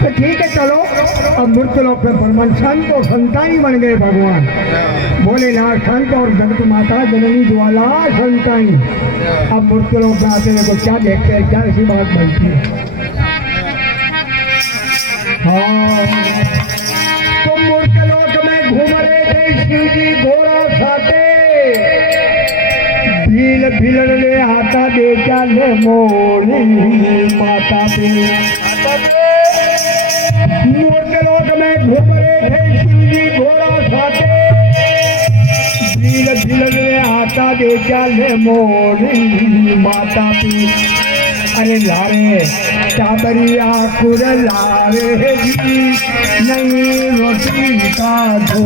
तो ठीक है चलो, अब मृत्युलोक में ब्रह्मन संत और संताई बन गए भगवान भोलेनाथ संत और जगत माता जननी ज्वाला संताई। अब मृत्युलोक में आते हैं तो क्या देखते हैं, क्या ऐसी बात बनती है। हाँ, तो मृत्युलोक में घूम रहे थे शिव जी घोड़ा साथे, भील भिलड़ ले आता बेचा ले मोरी माता पे। मृत्युलोक में घूम रहे थे शिव जी घोड़ा साथे, भील भिलड़ ले आता बेचा ले मोरी माता पे। अरे लारे टाबरिया खुर लारे जी नहीं रोटी का धो।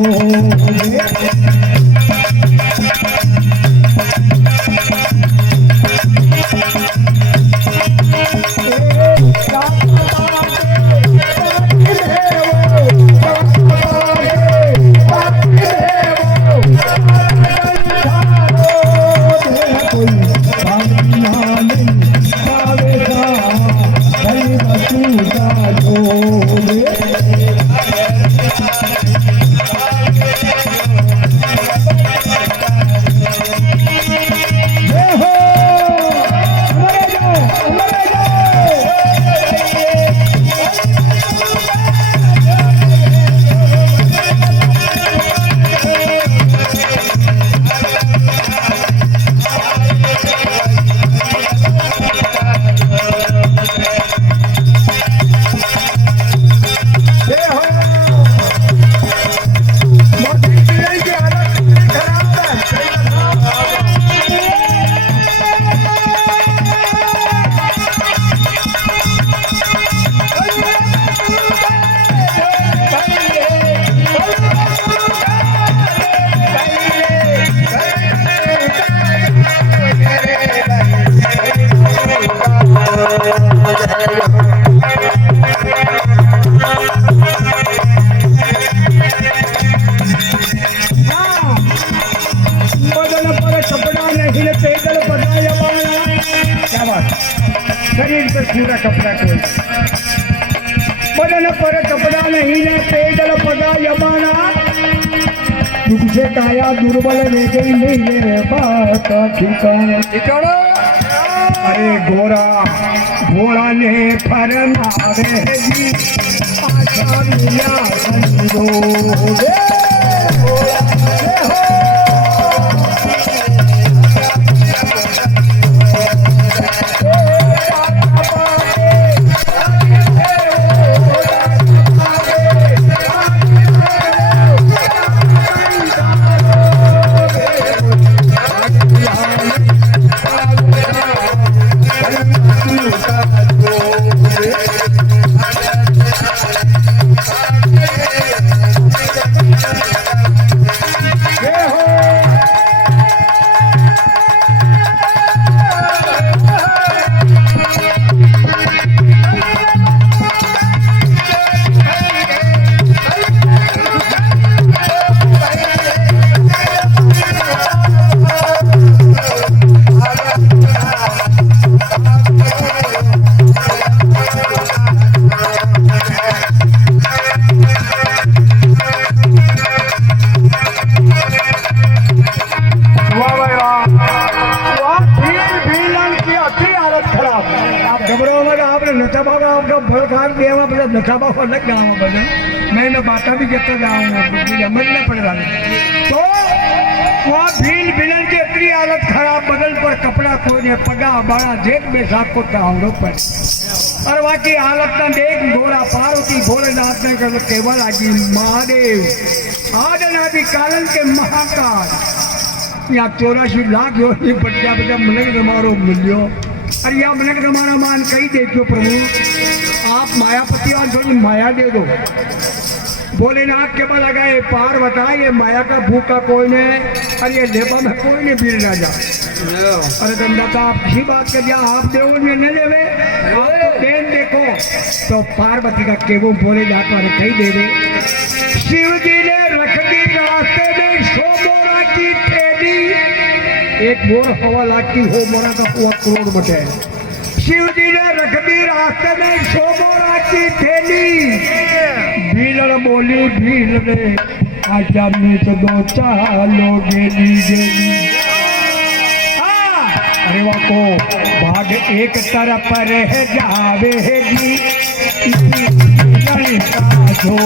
शरीर पे पूरा कपड़ा कोई बदन पर कपड़ा नहीं ने पेदल पदा यमाना, दुख से काया दुर्बल में गई नहीं रे बात ठिकाना। अरे घोड़ा घोड़ा ने फरमावे जी आशा मिला संजोगे। अलग गाँव बदल मैं बाता भी कहता जाऊंगा अमल न पड़ रहा। तो वहाँ भील भिलन की इतनी हालत खराब, बदल पर कपड़ा खोने पगा बड़ा जेब में साथ को टांगों पर, और वहाँ की हालत न देख घोड़ा पार्वती भोलेनाथ ने कर केवल आगे महादेव आदनादि कालन के महाकाल यहाँ 84 लाख योनि बच्चा बच्चा मनक हमारो मिलियो। अरे यहाँ मनक हमारा मान कही देखियो प्रभु, आप मायापति और थोड़ी माया दे दो। भोलेनाथ के बल लगाए पार बताए माया का भूखा कोई ने, अरे ये लेबा में कोई नहीं बीर ना जा। अरे गंदा तो आप ही बात कर दिया, आप देव में न लेवे देन देखो तो पार्वती का केवो भोलेनाथ वाले कही दे दे। शिव जी ने रख दी रास्ते में 100 मोरा की थैली, एक मोर 1.25 लाख की हो मोरा का 1 करोड़ बटे। शिव जी ने रख दी रास्ते में सोमोरा की थैली। भीलड़ बोली भील ने आजा मीत दो चालो गेली गेली। अरे वो को भाग एक तरफ रह जावेगी लड़का जो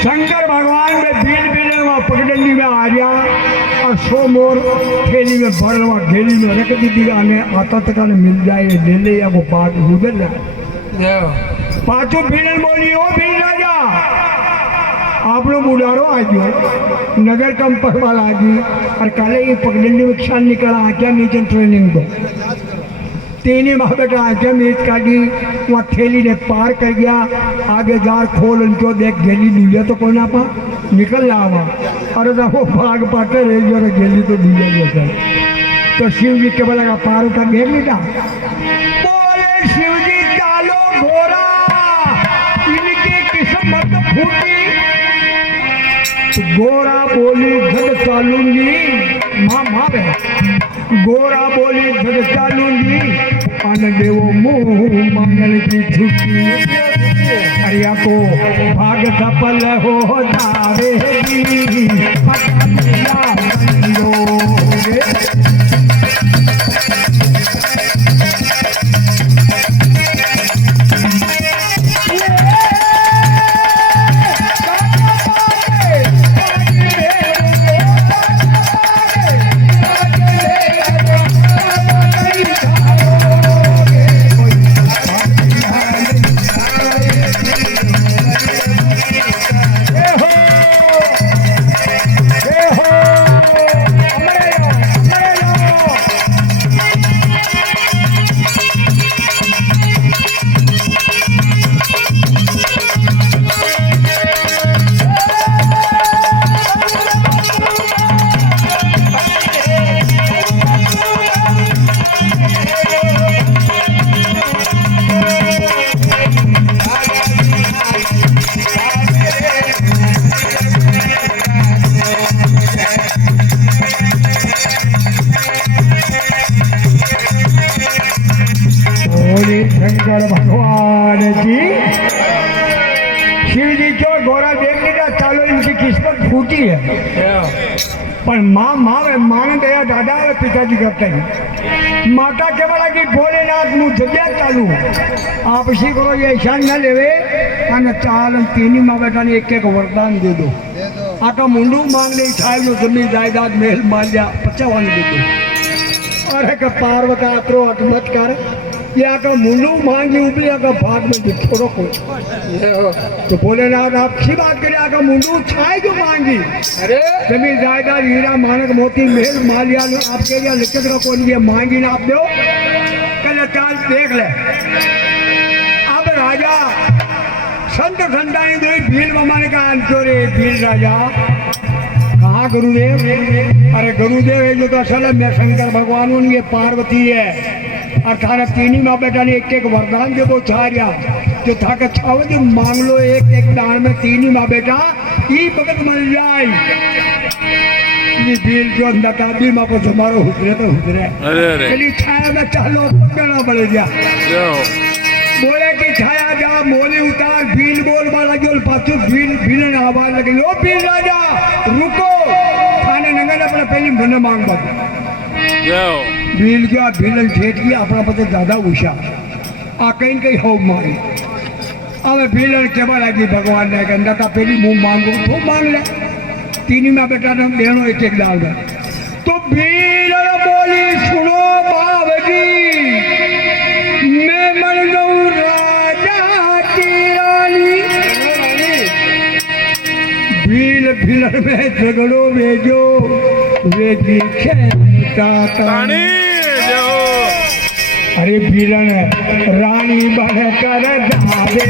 शंकर भगवान में भील भील पगडंडी में आ गया और सो मोर थैली में भर हुआ घेली में रख दी। आने आता तक मिल जाए ले ले या वो बात गुजर जाए। पांचों भीलन बोली ओ भील राजा आप लोग बुढ़ारो आ गयो नगर कंपस वाला आ गई और काले ये पगडंडी में क्षण निकला आज्ञा नीचे ट्रेनिंग दो। तीन माह बेटा आज्ञा मीच काटी वहाँ थैली ने पार कर गया आगे जार खोल उनको देख गेली डूजा तो कौन आपा निकल जावा। अरे वो भाग पाते रह गया गेली तो डूजा जैसा। तो शिव जी के बोला पार का घेर लीटा। बोले शिव जी चालो घोड़ा इनकी किस्मत फूटी। गोरा बोली जग चालूंगी माँ माँ गोरा बोली जग चालूंगी अन देवो मुँह मांगल की छुट्टी। अरिया को भाग सफल हो जावेगी शंकर भगवान जी शिव जी को गोरा देख लिया चालो इनकी किस्मत फूटी है। पर माँ माँ मान गया दादा पिताजी करते हैं माता के बोला कि भोलेनाथ मु जगह चालू आप इसी करो ये ईशान न लेवे અને ચાલ તેની માં બેટાને એક એક વરદાન દે દો આકા મુંડું માંગ લે થાય જો જમીન જાયદાદ મહેલ માલ્યા પચાવવાનું દે દો। અરે કે પાર્વતી આત્રો અટમત કર या का मुंडू मांगी उबली का भाग में थोड़ा को तो भोलेनाथ आप की बात करें आका मुंडू छाए क्यों मांगी। अरे जमीन जायदाद हीरा मानक मोती महल मालिया आपके यहाँ लिखित का कौन ये मांगी ना आप दो कल चाल देख ले। अब राजा संत संतानी दो भील ममाने का आंसो रे भील राजा कहाँ गुरुदेव। अरे गुरुदेव है जो तो असल है मैं शंकर भगवान हूँ ये पार्वती है और थारा तीनी माँ बेटा ने एक एक वरदान दे दो छारिया जो था का छाव जो मांग लो एक एक दान में तीनी माँ बेटा ये भगत मिल जाए। ये भील जो नकाबी माँ को तुम्हारो हुजरे तो हुजरे चलिए छाया में चालो पकड़ना पड़ गया। बोले कि छाया जा मोली उतार भील बोल वाला जो पाछू भील भीलन आवाज लगी लो भील राजा रुको खाने नंगा अपना पहली मन मांग बात भील गया भीलन ठेठ गया अपना पते दादा उषा आ कहीं कहीं हो मारी अब भीलन केवा लगी भगवान ने कहना था पहली मुंह मांगो तो मांग ले तीनी में बेटा ने देनो एक एक डाल दे तो भीलन बोली सुनो बाबजी मैं मन गऊ राजा की रानी भील भीलन में झगड़ो वेजो वेजी खेता तानी अरे भीलन रानी बन कर जावे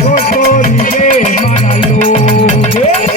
वो तोरी दे मारा लोग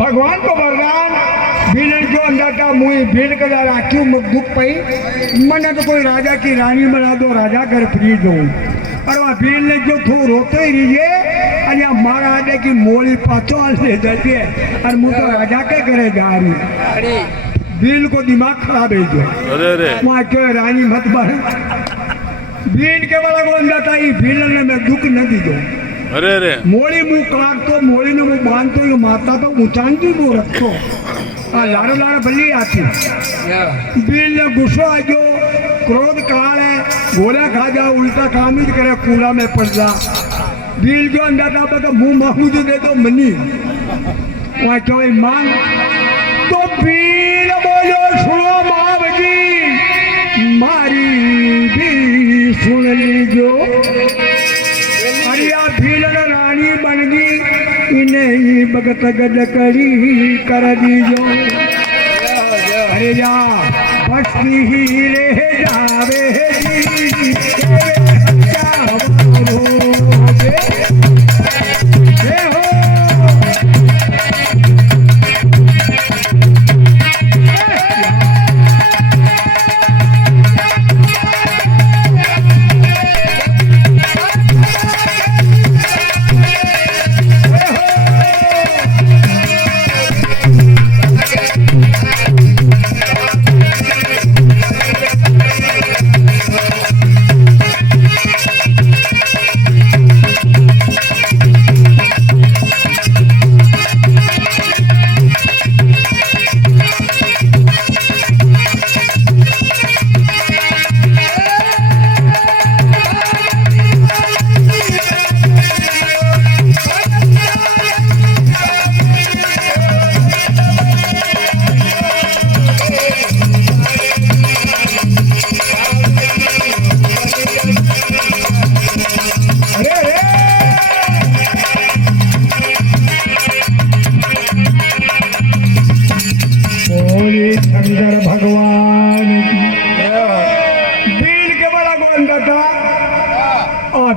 भगवान को वरदान भीलन जो अंदर था मुझे भील कर राखी दुख पई मैंने तो कोई राजा की रानी बना दो राजा घर फ्री दो और वह भील ने जो थो रोते ही रहिए और यहाँ महाराजा की मोली पाछो ले जाती है और मुझे तो राजा के घरे जा रही भील को दिमाग खराब है जो वहाँ क्यों रानी मत बन भील के वाला को अंदर था भीलन ने मैं दुख न दी दो अरे अरे मोली मुंह काटतो मोली ने मुंह बांधतो ये माता तो ऊंचांती मुंह रखतो आ लाड़ लाड़ बल्ली आती बिल ने गुस्सो आ जो क्रोध काल है गोला खा जा उल्टा काम ही करे कूड़ा में पड़ जा बिल जो अंदर था तो मुंह मांगू जो दे दो मनी वहाँ क्यों मांग तो बिल बोलो सुनो बाबजी मारी भी सुन लीजो अरिया भीलन रानी बन गई इन्हें ही भगत गजकड़ी कर दीजो अरे जा बस्ती ही ले जावे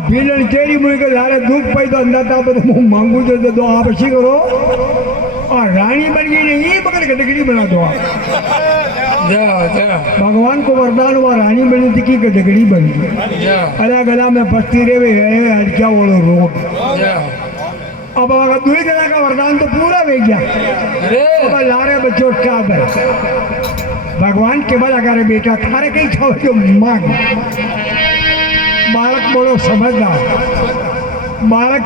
भीलन केरी मुझे के लारे दुख पाई तो अंदर था तो मुंह मांगू दो आप अच्छी करो और रानी बन गई नहीं मगर गडगड़ी बना दो आप भगवान को वरदान हुआ रानी बनी थी कि गडगड़ी बन गई अलग गला में बस्ती रहे क्या बोलो रोग अब अगर दूसरी तरह का वरदान तो पूरा हो गया अब लारे बच्चों क्या भगवान केवल अगर बेटा थारे कहीं छो जो मांग बालक बोलो समझदार बालक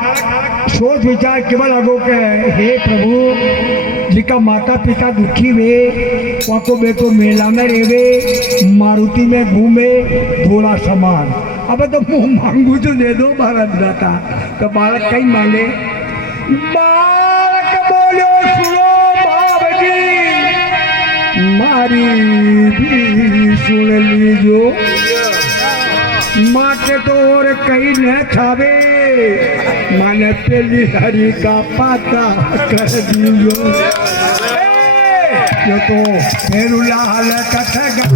सोच विचार केवल लगो के हे प्रभु जिका माता पिता दुखी वे वाको बेटो मेला में रेवे मारुति में घूमे थोड़ा सामान अब तो मुंह मांगू तो दे दो बालक दाता तो बालक कहीं मांगे बालक बोलो सुनो बाप जी मारी भी सुन लीजो माँ के तो और कहीं न छावे माने पहली हरी का पाता कर दियो जो तो फेरुलाल कथगा